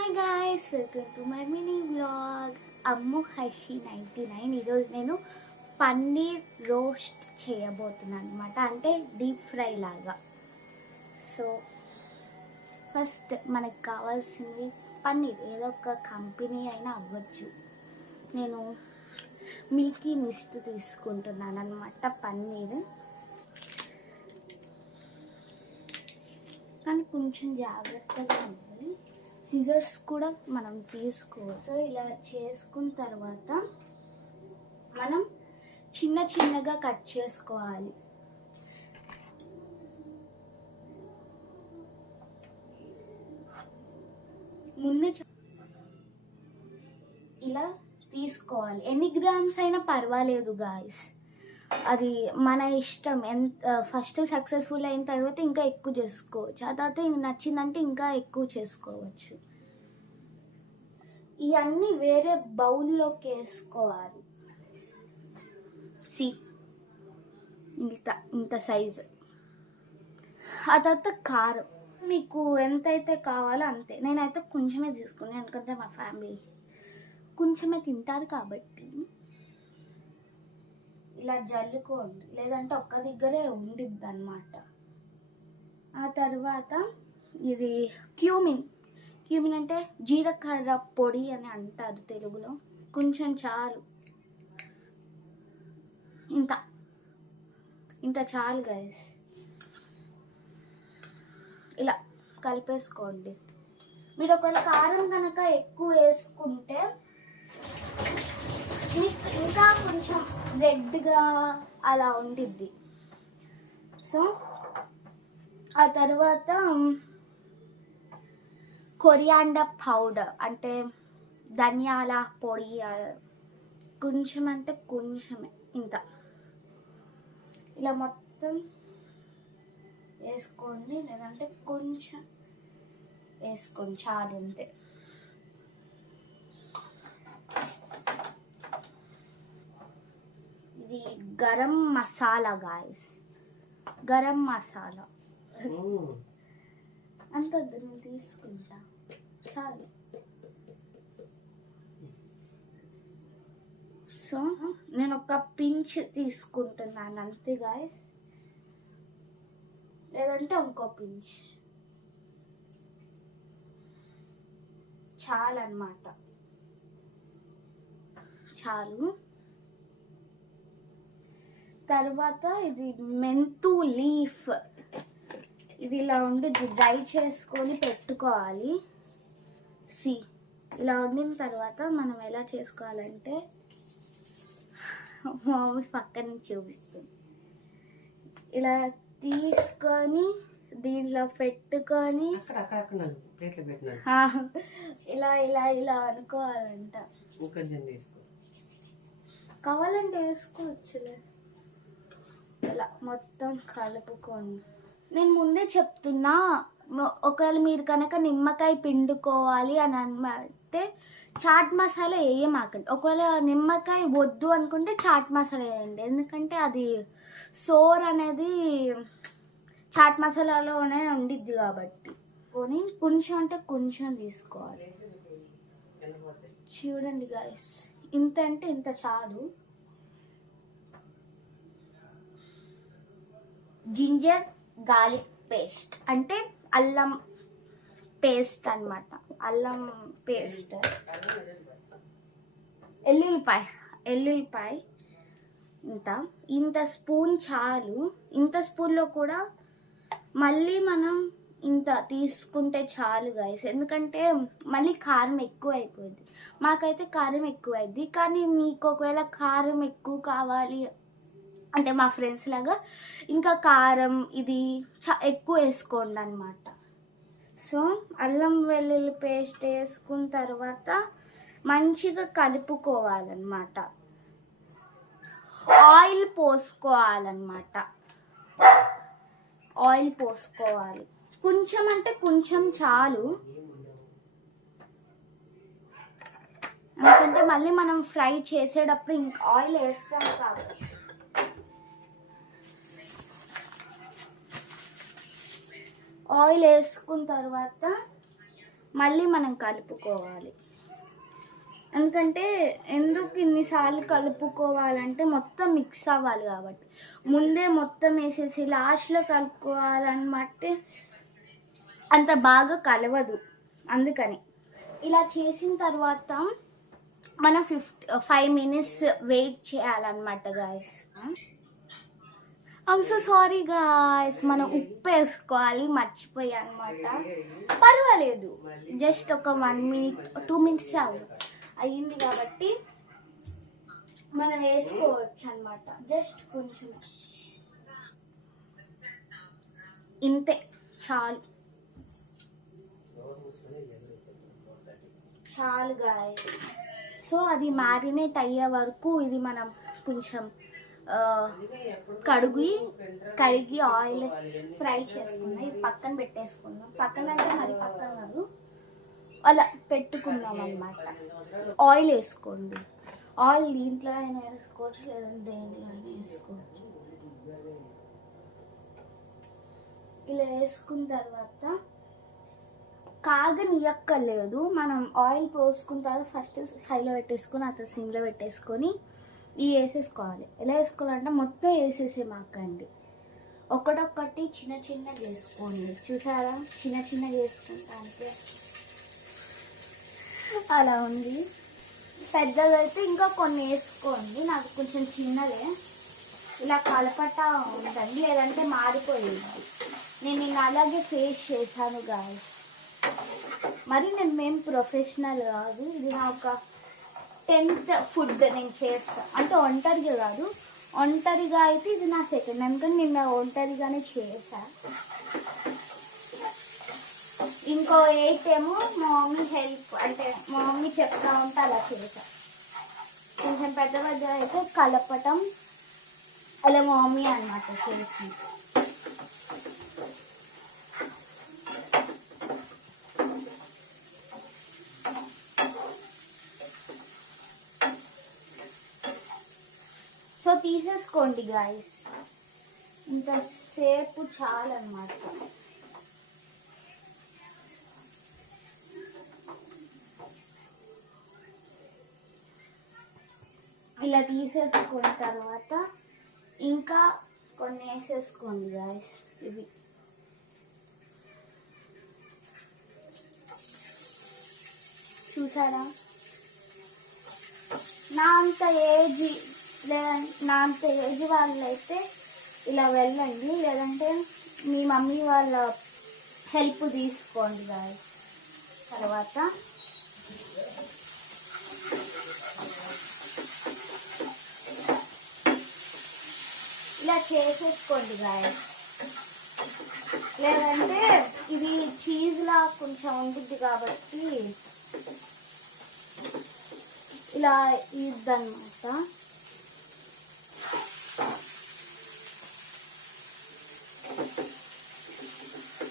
Hi guys, welcome to my mini vlog. Ammu Harshi 99. ఈరోజు నేను paneer roast చేయబోతున్నాను అనమాట, అంటే డీప్ ఫ్రై లాగా. సో ఫస్ట్ మనకు కావాల్సింది పన్నీర్. ఏదో ఒక కంపెనీ అయినా అవ్వచ్చు. నేను మిల్కీ మిస్ట్ తీసుకుంటున్నాను అనమాట పన్నీర్. కానీ కొంచెం జాగ్రత్తగా ఉండాలి. సిజర్స్ కూడా మనం తీసుకోవచ్చు. సో ఇలా చేసుకున్న తర్వాత మనం చిన్న చిన్నగా కట్ చేసుకోవాలి. ముందు ఇలా తీసుకోవాలి. ఎన్ని గ్రామ్స్ అయినా పర్వాలేదు గాయస్, అది మన ఇష్టం. ఎంత ఫస్ట్ సక్సెస్ఫుల్ అయిన తర్వాత ఇంకా ఎక్కువ చేసుకోవచ్చు, ఆ తర్వాత నచ్చిందంటే ఇంకా ఎక్కువ చేసుకోవచ్చు. ఇవన్నీ వేరే బౌల్లోకి వేసుకోవాలి. ఇంత సైజు. ఆ తర్వాత కారం మీకు ఎంతైతే కావాలో అంతే. నేనైతే కొంచెమే తీసుకున్నాను, ఎందుకంటే మా ఫ్యామిలీ కొంచెమే తింటారు కాబట్టి. ఇలా జల్లుకోండి, లేదంటే ఒక్క దగ్గరే ఉండిద్ది అన్నమాట. ఆ తర్వాత ఇది క్యూమిన్ అంటే జీలకర్ర పొడి అని అంటారు తెలుగులో. కొంచెం చాలు, ఇంత చాలు గైస్. ఇలా కలిపేసుకోండి. మీరు ఒకవేళ కారం కనుక ఎక్కువ వేసుకుంటే మీకు ఇంకా కొంచెం రెడ్గా అలా ఉండిద్ది. సో ఆ తర్వాత కొరియాండర్ పౌడర్ అంటే ధనియాల పొడి, కొంచెం అంటే కొంచెమే, ఇంత. ఇలా మొత్తం వేసుకోండి, లేదంటే కొంచెం వేసుకోండి, చాలు అంతే. ఇది గరం మసాలా గాయస్, గరం మసాలా. అంత నేను తీసుకుంటా, చాలు. సో నేను ఒక పించ్ తీసుకుంటున్నాను అంతే గాయస్, లేదంటే ఇంకో పించ్ చాలు అన్నమాట. చాలు. తర్వాత ఇది మెంతు లీఫ్. ఇది ఇలా ఉండి డ్రై చేసుకొని పెట్టుకోవాలి. ఇలా వండిన తర్వాత మనం ఎలా చేసుకోవాలంటే, మమ్మీ పక్కన చూపిస్తుంది. ఇలా తీసుకొని దీంట్లో పెట్టుకొని ఇలా ఇలా ఇలా అనుకోవాలంట. కావాలంటే వేసుకోవచ్చులే. ఇలా మొత్తం కలుపుకోండి. నేను ముందే చెప్తున్నా, ఒకవేళ మీరు కనుక నిమ్మకాయ పిండుకోవాలి అని అంటే చాట్ మసాలా వేయమాకండి. ఒకవేళ నిమ్మకాయ వద్దు అనుకుంటే చాట్ మసాలా వేయండి, ఎందుకంటే అది సోర్ అనేది చాట్ మసాలాలోనే ఉండిద్ది కాబట్టి. కొని కొంచెం అంటే కొంచెం తీసుకోవాలి. చూడండి గాయస్, ఇంత అంటే ఇంత చాలు. జింజర్ గార్లిక్ పేస్ట్ అంటే అల్లం పేస్ట్ అన్నమాట. అల్లం పేస్ట్. ఎల్లుల్లిపాయ ఇంత స్పూన్ చాలు. ఇంత స్పూన్లో కూడా మళ్ళీ మనం ఇంత తీసుకుంటే చాలు గైస్, ఎందుకంటే మళ్ళీ కారం ఎక్కువ అయిపోయింది. మాకైతే కారం ఎక్కువ అయింది, కానీ మీకు ఒకవేళ కారం ఎక్కువ కావాలి అంటే మా ఫ్రెండ్స్ లాగా ఇంకా కారం ఇది ఎక్కువ వేసుకోండి అన్నమాట. సో అల్లం వెల్లుల్లి పేస్ట్ వేసుకున్న తర్వాత మంచిగా కలుపుకోవాలన్నమాట. ఆయిల్ పోసుకోవాలి. కొంచెం అంటే కొంచెం చాలు, ఎందుకంటే మళ్ళీ మనం ఫ్రై చేసేటప్పుడు ఇంకా ఆయిల్ వేస్తాం కాబట్టి. ఆయిల్ వేసుకున్న తర్వాత మళ్ళీ మనం కలుపుకోవాలి. ఎందుకంటే ఎందుకు ఇన్నిసార్లు కలుపుకోవాలంటే మొత్తం మిక్స్ అవ్వాలి కాబట్టి. ముందే మొత్తం వేసేసి లాస్ట్లో కలుపుకోవాలన్నమాట, అంత బాగా కలవదు. అందుకని ఇలా చేసిన తర్వాత మనం 5 minutes వెయిట్ చేయాలన్నమాట guys. I'm so sorry guys, మనం ఉప్పు వేసుకోవాలి, మర్చిపోయా అనమాట. పర్వాలేదు, జస్ట్ ఒక 1 minute 2 minutes అయ్యింది కాబట్టి మనం వేసుకోవచ్చు అనమాట. జస్ట్ కొంచెం ఇంతే, చాలు చాలు గాయస్. సో అది మ్యారినేట్ అయ్యే వరకు ఇది మనం కొంచెం కడిగి ఆయిల్ ఫ్రై చేసుకున్నాం. ఇది పక్కన పెట్టేసుకున్నాం. పక్కన అంటే మరి పక్కన కాదు, అలా పెట్టుకున్నాం అన్నమాట. ఆయిల్ వేసుకోండి. ఆయిల్ దీంట్లో అయినా వేసుకోవచ్చు, లేదంటే దేంట్లో అయినా వేసుకోవచ్చు. ఇలా వేసుకున్న తర్వాత కాగనియక్కర్లేదు. మనం ఆయిల్ పోసుకున్న తర్వాత ఫస్ట్ హైలో పెట్టేసుకొని ఆ తర్వాత సిమ్లో పెట్టేసుకొని ఇవి వేసేసుకోవాలి. ఎలా వేసుకోవాలంటే మొత్తం వేసేసేమాకండి, ఒకటొక్కటి చిన్న చిన్నగా వేసుకోండి. చూసారా, చిన్న చిన్నగా వేసుకుంటా అంటే అలా ఉంది. పెద్దదైతే ఇంకా కొన్ని వేసుకోండి. నాకు కొంచెం చిన్నదే. ఇలా కలపటా ఉంటుంది, లేదంటే మారిపోయింది. నేను ఇంకా అలాగే ఫేస్ చేశాను గాయస్. మరి మేము ప్రొఫెషనల్ కాదు, ఇది నా ఒక 10th ఫుడ్ నేను చేస్తాను. అంటే ఒంటరిగా కాదు, ఒంటరిగా అయితే ఇది నా సెకండ్. ఎందుకంటే నిన్న ఒంటరిగానే చేసా. ఇంకో 8 ఏమో మా మమ్మీ హెల్ప్, అంటే మా మమ్మీ చెప్తా ఉంటే అలా చేసా. కొంచెం పెద్ద పెద్ద అయితే కలపటం అలా మా మమ్మీ అన్నమాట చేసింది. సో తీసేసుకోండి గాయస్, ఇంతసేపు చాలన్నమాట. ఇలా తీసేసుకున్న తర్వాత ఇంకా కొన్ని వేసేసుకోండి గాయస్. ఇవి చూసారా, నా అంత ఏజ్ వాళ్ళైతే ఇలా వెళ్ళండి, లేదంటే మీ మమ్మీ వాళ్ళ హెల్ప్ తీసుకోండి గాయస్. తర్వాత ఇలా చేసేసుకోండి గాయస్. లేదంటే ఇది చీజ్లా కొంచెం ఉంటుంది కాబట్టి ఇలా ఇద్దన్నమాట.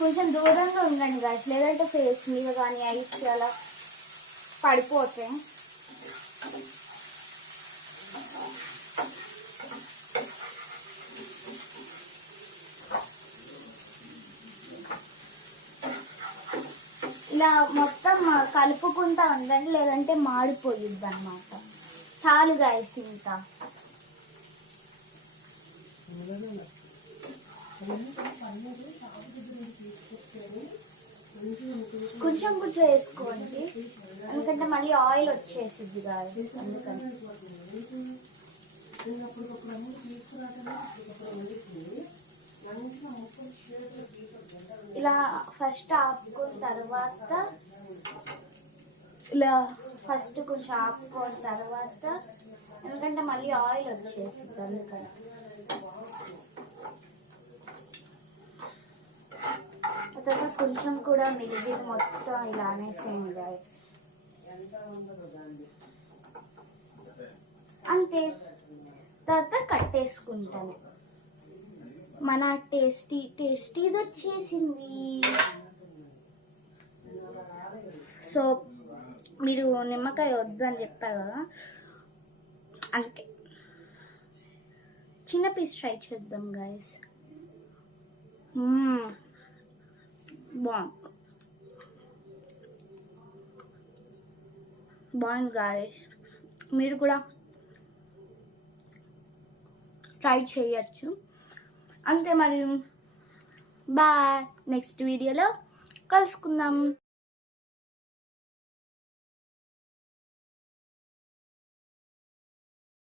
కొంచెం దూరంగా ఉండండి గాయస్, లేదంటే ఫేస్ మీద కానీ ఐస్ అలా పడిపోతే. ఇలా మొత్తం కలుపుకుంటా ఉండండి, లేదంటే మాడిపోయిద్ది అన్నమాట. చాలు గాయస్, ఇంకా కొంచెం కొంచెం వేసుకోండి, ఎందుకంటే మళ్ళీ ఆయిల్ వచ్చేసిద్ది గాయస్. అందుకని ఇలా ఫస్ట్ ఆపుకున్న తర్వాత కొంచెం ఆపుకున్న తర్వాత, ఎందుకంటే మళ్ళీ ఆయిల్ వచ్చేసింది. అందుకని తర్వాత కొంచెం కూడా మిగిలిన మొత్తం ఇలానే సేమ్ అంతే. తర్వాత కట్టేసుకుంటాను. మన టేస్టీది వచ్చేసింది. సో మీరు నిమ్మకాయ వద్దు అని చెప్పారు కదా, అందుకే చిన్న పీస్ ట్రై చేద్దాం గాయస్. బాగుంది. బాగుంది గాయస్, మీరు కూడా ట్రై చేయొచ్చు. అంతే మరి, బాయ్, నెక్స్ట్ వీడియోలో కలుసుకుందాం.